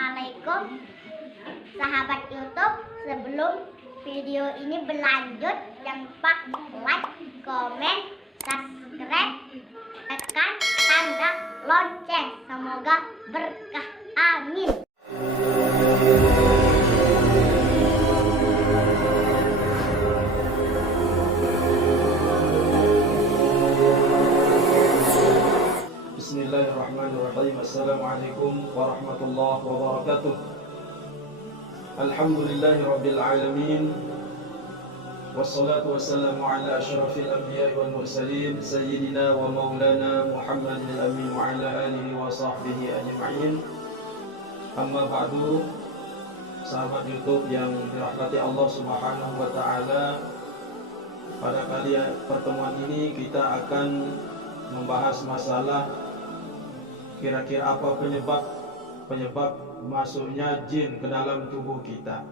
Assalamualaikum sahabat YouTube. Sebelum video ini berlanjut, jangan lupa like, komen, subscribe, tekan tanda lonceng. Semoga berkah. Amin. Bismillahirrahmanirrahim. Assalamualaikum warahmatullahi wabarakatuh. Alhamdulillahi rabbil alamin. Wassalatu wassalamu ala asyrafil anbiya'i wal mursalin sayyidina wa maulana Muhammadin al-amin wa ala alihi wa sahbihi ajma'in. Amma ba'du. Sahabat YouTube yang dirahmati Allah Subhanahu wa taala, pada kali pertemuan ini kita akan membahas masalah kira-kira apa penyebab masuknya jin ke dalam tubuh kita.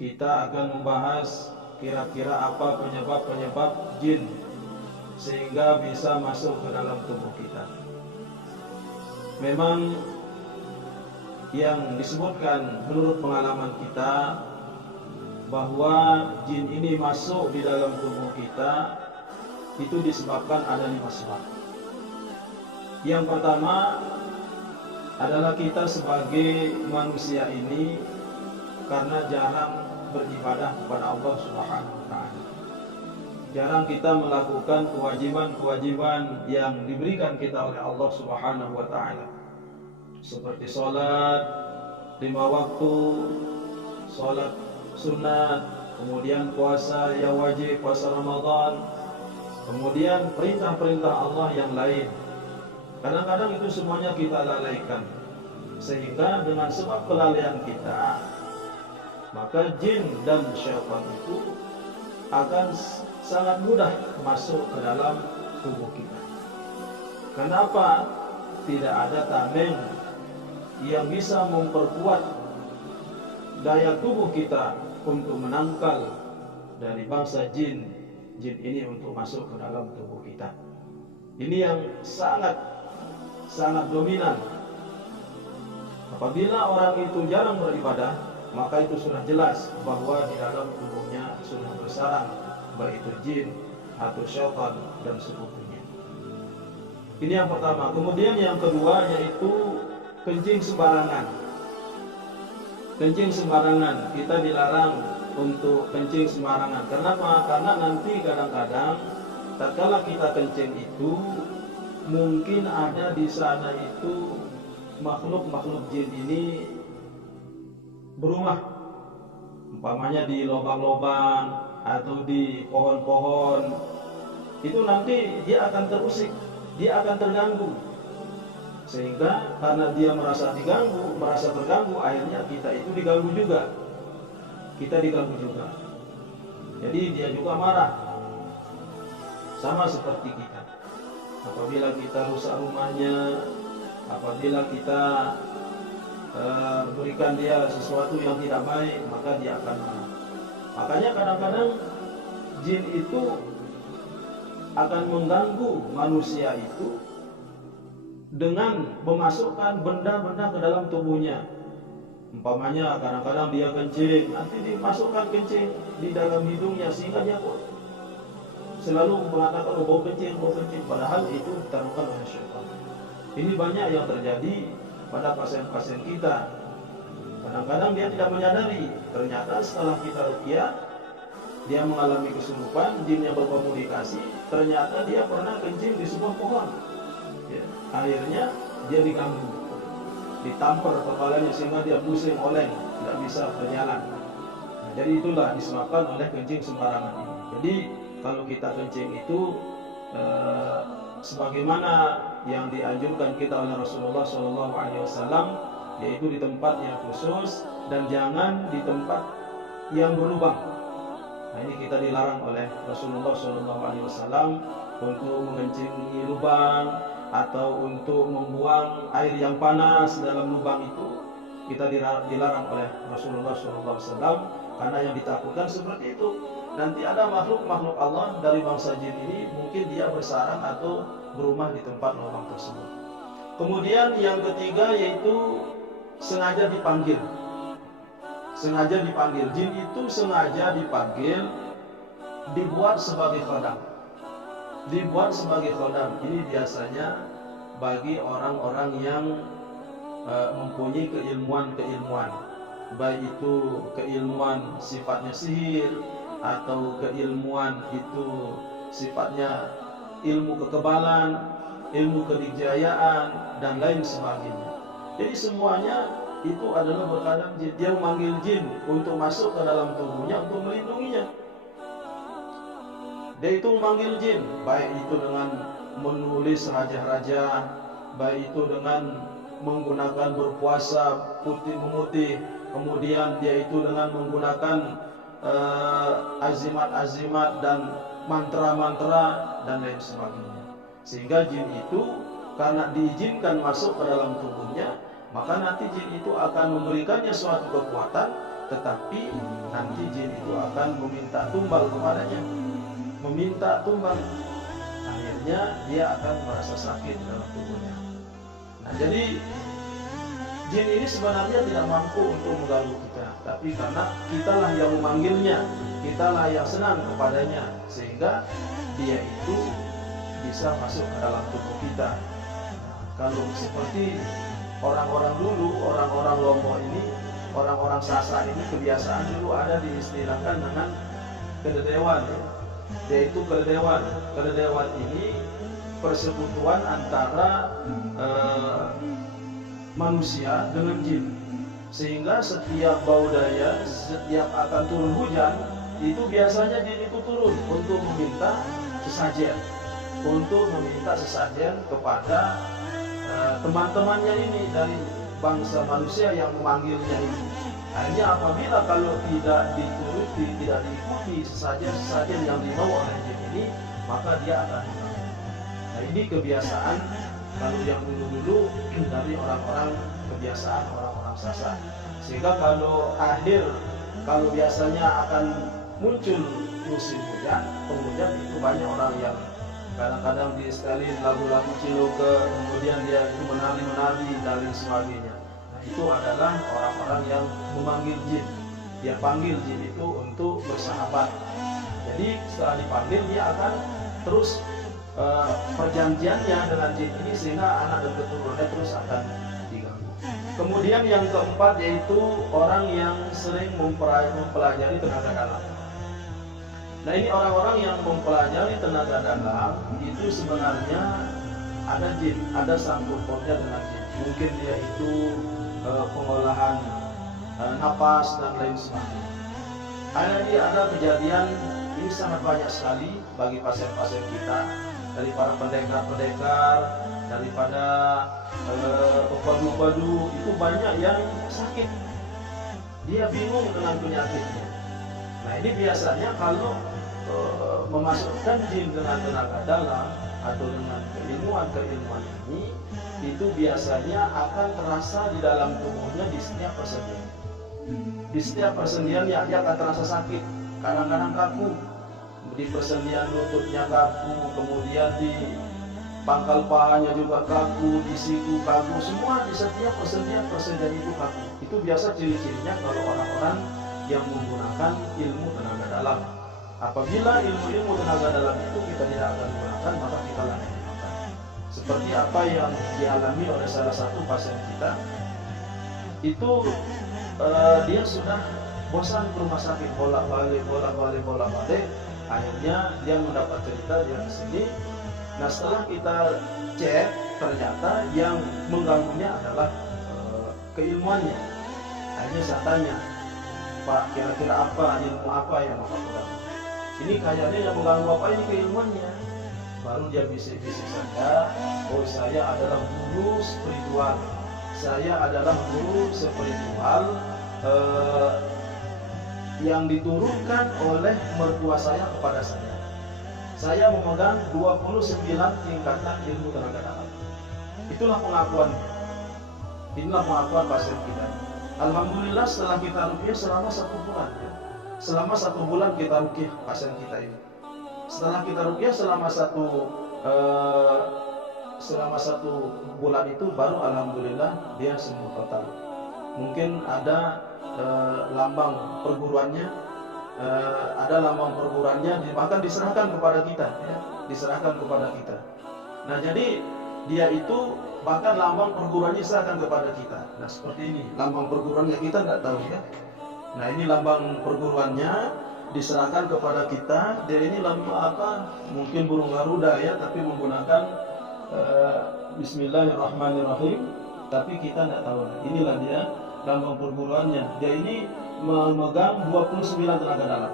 Kita akan membahas kira-kira apa penyebab jin sehingga bisa masuk ke dalam tubuh kita. Memang yang disebutkan menurut pengalaman kita bahwa jin ini masuk di dalam tubuh kita itu disebabkan ada 5 sebab. Yang pertama adalah kita sebagai manusia ini karena jarang beribadah kepada Allah Subhanahu wa taala. Jarang kita melakukan kewajiban-kewajiban yang diberikan kita oleh Allah Subhanahu wa taala. Seperti sholat 5 waktu, sholat sunat, kemudian puasa yang wajib, puasa Ramadan, kemudian perintah-perintah Allah yang lain. Kadang-kadang itu semuanya kita lalaikan, sehingga dengan sebab kelalaian kita, maka jin dan syaitan itu akan sangat mudah masuk ke dalam tubuh kita. Kenapa? Tidak ada tameng yang bisa memperkuat daya tubuh kita untuk menangkal dari bangsa jin ini untuk masuk ke dalam tubuh kita. Ini yang sangat dominan. Apabila orang itu jarang beribadah, maka itu sudah jelas bahwa di dalam tubuhnya sudah bersarang baik itu jin atau syaitan dan sekutunya. Ini yang pertama. Kemudian yang kedua yaitu kencing sembarangan. Kencing sembarangan, kita dilarang untuk kencing sembarangan. Kenapa? Karena nanti kadang-kadang tatkala kita kencing itu mungkin ada di sana itu makhluk jin ini berumah, umpamanya di lubang-lubang atau di pohon-pohon. Itu nanti dia akan terusik, dia akan terganggu, sehingga karena dia merasa terganggu, akhirnya kita itu diganggu juga. Jadi dia juga marah, sama seperti kita. Apabila kita rusak rumahnya, apabila kita berikan dia sesuatu yang tidak baik, maka dia akan marah. Makanya kadang-kadang jin itu akan mengganggu manusia itu dengan memasukkan benda-benda ke dalam tubuhnya. Umpamanya kadang-kadang dia kencing, nanti dimasukkan kencing di dalam hidungnya sehingga dia selalu mengatakan bau kencing, padahal itu ditaruhkan oleh syaitan. Ini banyak yang terjadi pada pasien-pasien kita. Kadang-kadang dia tidak menyadari, ternyata setelah kita ruqyah, dia mengalami kesurupan, jinnya berkomunikasi, ternyata dia pernah kencing di sebuah pohon. Ya, akhirnya dia diganggu, ditampar kepalanya sehingga dia pusing oleng, tidak bisa berjalan. Nah, jadi itulah disebabkan oleh kencing sembarangan ini. Jadi kalau kita kencing itu sebagaimana yang dianjurkan kita oleh Rasulullah SAW, yaitu di tempat yang khusus dan jangan di tempat yang berlubang. Nah, ini kita dilarang oleh Rasulullah SAW untuk mengencingi lubang atau untuk membuang air yang panas dalam lubang itu. Kita dilarang oleh Rasulullah SAW karena yang ditakutkan seperti itu. Nanti ada makhluk Allah dari bangsa jin ini, mungkin dia bersarang atau berumah di tempat lubang tersebut. Kemudian yang ketiga yaitu sengaja dipanggil. Sengaja dipanggil. Jin itu sengaja dipanggil, dibuat sebagai khodam. Dibuat sebagai khodam. Ini biasanya bagi orang-orang yang mempunyai keilmuan-keilmuan, baik itu keilmuan sifatnya sihir atau keilmuan itu sifatnya ilmu kekebalan, ilmu kedikjayaan, dan lain sebagainya. Jadi semuanya itu adalah berkadang jin. Dia memanggil jin untuk masuk ke dalam tubuhnya untuk melindunginya. Dia itu memanggil jin, baik itu dengan menulis raja-raja, baik itu dengan menggunakan berpuasa putih memutih, kemudian dia itu dengan menggunakan azimat-azimat dan mantra-mantra dan lain sebagainya. Sehingga jin itu karena diizinkan masuk ke dalam tubuhnya, maka nanti jin itu akan memberikannya suatu kekuatan, tetapi nanti jin itu akan meminta tumbal kepadanya, meminta tumbal. Akhirnya dia akan merasa sakit dalam tubuhnya. Nah, jadi jin ini sebenarnya tidak mampu untuk mengganggu kita, tapi karena kitalah yang memanggilnya, kitalah yang senang kepadanya, sehingga dia itu bisa masuk ke dalam tubuh kita. Kalau seperti orang-orang dulu, orang-orang Lombok ini, orang-orang Sasak ini kebiasaan dulu ada diistilahkan dengan kededewan, ya. Yaitu kededewan. Kededewan ini persekutuan antara manusia dengan jin, sehingga setiap bau daya, setiap akan turun hujan, itu biasanya jin itu turun untuk meminta sesajen, untuk meminta sesajen kepada teman-temannya ini dari bangsa manusia yang memanggilnya ini. Akhirnya apabila kalau tidak dituruti, tidak diikuti sesajen yang dibawa oleh jin ini, maka dia akan hilang. Nah, ini kebiasaan kalau yang dulu-dulu dari orang-orang, kebiasaan orang-orang Sasak. Sehingga kalau biasanya akan muncul musim hujan, penghujan itu banyak orang yang kadang-kadang disetelin lagu-lagu Ciloke, kemudian dia itu menari-menari dan lain sebagainya. Nah, itu adalah orang-orang yang memanggil jin. Dia panggil jin itu untuk bersahabat. Jadi setelah dipanggil dia akan terus perjanjiannya dengan jin ini, sehingga anak dan keturunannya terus akan diganggu. Kemudian yang keempat yaitu orang yang sering mempelajari tenaga dalam. Nah, ini orang-orang yang mempelajari tenaga dalam itu sebenarnya ada jin, ada sangkut pautnya dengan jin. Mungkin dia itu pengolahan napas dan lain sebagainya. Ada kejadian ini sangat banyak sekali bagi pasien-pasien kita, dari para pendekar-pendekar, daripada pepadu-padu, itu banyak yang sakit. Dia bingung dengan penyakitnya. Nah, ini biasanya kalau memasukkan jin dengan tenaga dalam atau dengan keilmuan ini, itu biasanya akan terasa di dalam tubuhnya di setiap persendian. Di setiap persendian dia akan terasa sakit, kadang-kadang kaku. Di persendian lututnya kaku, kemudian di pangkal pahanya juga kaku, di siku kaku, semua di setiap persendian itu kaku. Itu biasa ciri-cirinya kalau orang-orang yang menggunakan ilmu tenaga dalam. Apabila ilmu tenaga dalam itu kita tidak akan gunakan, maka kita akan gunakan. Seperti apa yang dialami oleh salah satu pasien kita, itu dia sudah bosan ke rumah sakit, bolak-balik. Akhirnya dia mendapat cerita dia di sini. Nah, setelah kita cek, ternyata yang mengganggunya adalah keilmuannya. Akhirnya saya tanya, Pak, kira-kira ilmu apa yang Bapak pegang? Ini kayaknya yang mengganggu apa ini keilmuannya? Baru dia bisik-bisik saja, oh saya adalah guru spiritual. Saya adalah guru spiritual yang diturunkan oleh mertua saya kepada saya. Saya memegang 29 tingkatan ilmu tenaga dalam. Itulah pengakuannya. Inilah pengakuan pasien kita. Alhamdulillah setelah kita rukyah selama 1 bulan. Selama 1 bulan kita rukyah pasien kita ini. Setelah kita rukyah selama satu bulan itu baru alhamdulillah dia sembuh total. mungkin ada lambang perguruannya, bahkan diserahkan kepada kita, ya, diserahkan kepada kita. Nah, jadi dia itu bahkan lambang perguruannya diserahkan kepada kita. Nah, seperti ini lambang perguruannya, kita nggak tahu ya. Nah, ini lambang perguruannya diserahkan kepada kita. Dia ini lambang apa? Mungkin burung garuda ya, tapi menggunakan Bismillahirrahmanirrahim. Tapi kita tidak tahu. Inilah dia lambang perguruannya. Dia ini memegang 29 tenaga dalam.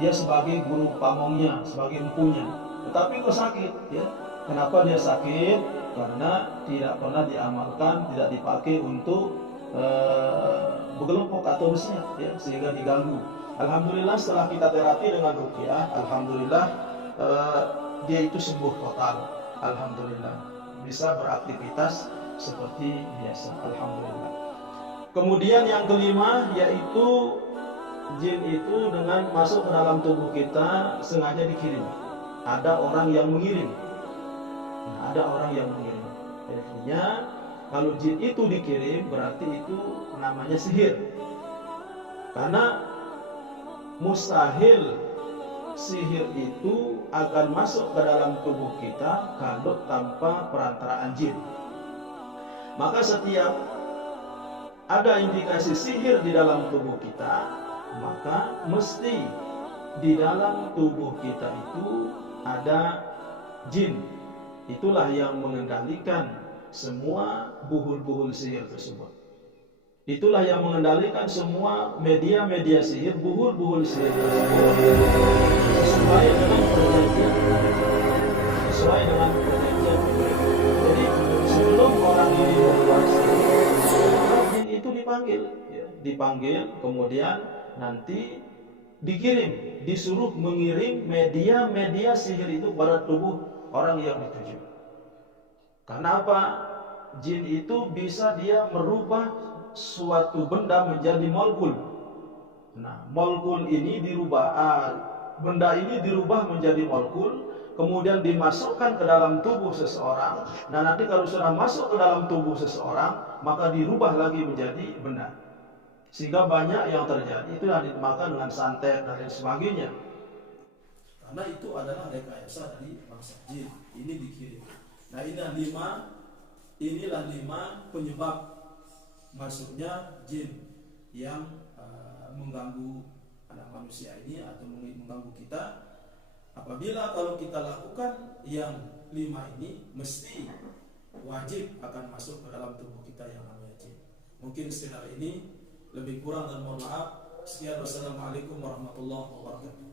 Dia sebagai guru pamongnya, sebagai empunya. Tetapi kok sakit ya? Kenapa dia sakit? Karena tidak pernah diamalkan, tidak dipakai untuk berkelompok atau bersiap ya, sehingga diganggu. Alhamdulillah setelah kita terapi dengan ruqyah, alhamdulillah dia itu sembuh total. Alhamdulillah bisa beraktivitas seperti biasa. Alhamdulillah. Kemudian yang kelima yaitu jin itu dengan masuk ke dalam tubuh kita sengaja dikirim. Ada orang yang mengirim. Nah, ada orang yang mengirim. Artinya kalau jin itu dikirim berarti itu namanya sihir. Karena mustahil sihir itu akan masuk ke dalam tubuh kita kalau tanpa perantaraan jin. Maka setiap ada indikasi sihir di dalam tubuh kita, maka mesti di dalam tubuh kita itu ada jin. Itulah yang mengendalikan semua buhul-buhul sihir tersebut. Itulah yang mengendalikan semua media-media sihir, buhul-buhul sihir tersebut sesuai dengan perjanjian. Sesuai dengan perjanjian. Jadi sebelum orang ini berbuat sihir, jin itu dipanggil, ya, dipanggil, kemudian nanti dikirim, disuruh mengirim media-media sihir itu pada tubuh orang yang dituju. Karena apa? Jin itu bisa dia merubah suatu benda menjadi molekul. Nah, molekul ini dirubah, benda ini dirubah menjadi molekul, kemudian dimasukkan ke dalam tubuh seseorang. Nah, nanti kalau sudah masuk ke dalam tubuh seseorang, maka dirubah lagi menjadi benda. Sehingga banyak yang terjadi itu yang dinamakan dengan santet dan lain sebagainya. Karena itu adalah rekayasa dari bangsa jin. Ini dikirim. Nah, inilah lima penyebab masuknya jin yang mengganggu anak manusia ini atau mengganggu kita. Apabila kalau kita lakukan yang 5 ini, mesti wajib akan masuk ke dalam tubuh kita yang namanya jin. Mungkin sekedar ini, lebih kurang dan mohon maaf. Sekian, wassalamualaikum warahmatullahi wabarakatuh.